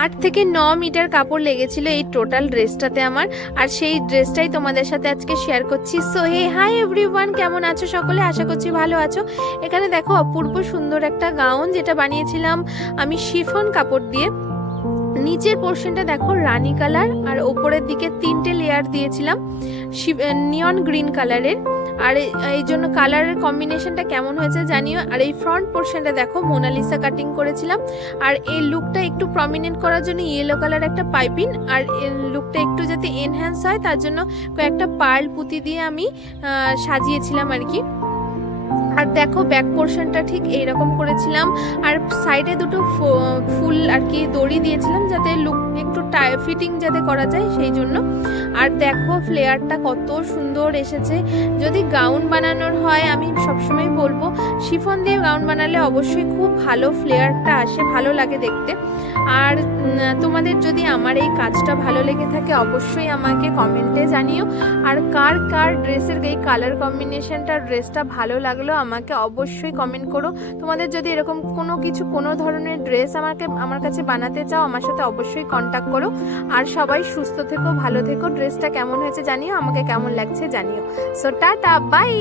8 থেকে 9 মিটার কাপড় লেগেছিল এই টোটাল ড্রেসটাতে আমার, আর সেই ড্রেসটাই তোমাদের সাথে আজকে শেয়ার করছি। সো হে হাই এভরিওয়ান, কেমন আছো সকলে? আশা করছি ভালো আছো। এখানে দেখো অপূর্ব সুন্দর একটা গাউন যেটা বানিয়েছিলাম আমি শিফন কাপড় দিয়ে। নিচের পোর্শনটা দেখো রানী কালার, আর ওপরের দিকে 3টে লেয়ার দিয়েছিলাম নিয়ন গ্রিন কালারের। আর এই জন্য কালারের কম্বিনেশনটা কেমন হয়েছে জানিও। আর এই ফ্রন্ট পোর্শনটা দেখো মোনালিসা কাটিং করেছিলাম। আর এই লুকটা একটু প্রমিনেন্ট করার জন্য ইয়েলো কালার একটা পাইপিং, আর এই লুকটা একটু যাতে এনহ্যান্স হয় তার জন্য কয়েকটা পার্ল পুঁতি দিয়ে আমি সাজিয়েছিলাম আর কি। আর দেখো ব্যাক পোর্শনটা ঠিক এইরকম করেছিলাম, আর সাইডে দুটো ফুল আর কি দড়ি দিয়েছিলাম যাতে লুক একটু ফিটিং যাতে করা যায় সেই জন্য। আর দেখো ফ্লেয়ারটা কত সুন্দর এসেছে। যদি গাউন বানানোর হয়, আমি সবসময় বলবো শিফন দিয়ে গাউন বানালে অবশ্যই খুব ভালো ফ্লেয়ারটা আসে, ভালো লাগে দেখতে। আর তোমাদের যদি আমার এই কাজটা ভালো লেগে থাকে অবশ্যই আমাকে কমেন্টে জানিও। আর কার কার ড্রেসের এই কালার কম্বিনেশনটা ড্রেসটা ভালো লাগলো আমাকে অবশ্যই কমেন্ট করো। তোমাদের যদি এরকম কোনো ধরনের ড্রেস আমার কাছে বানাতে চাও আমার সাথে অবশ্যই কন্ট্যাক্ট করো। আর সবাই সুস্থ থেকো, ভালো থেকো। ড্রেসটা কেমন হয়েছে জানিও, আমাকে কেমন লাগছে জানিও। So tata, by.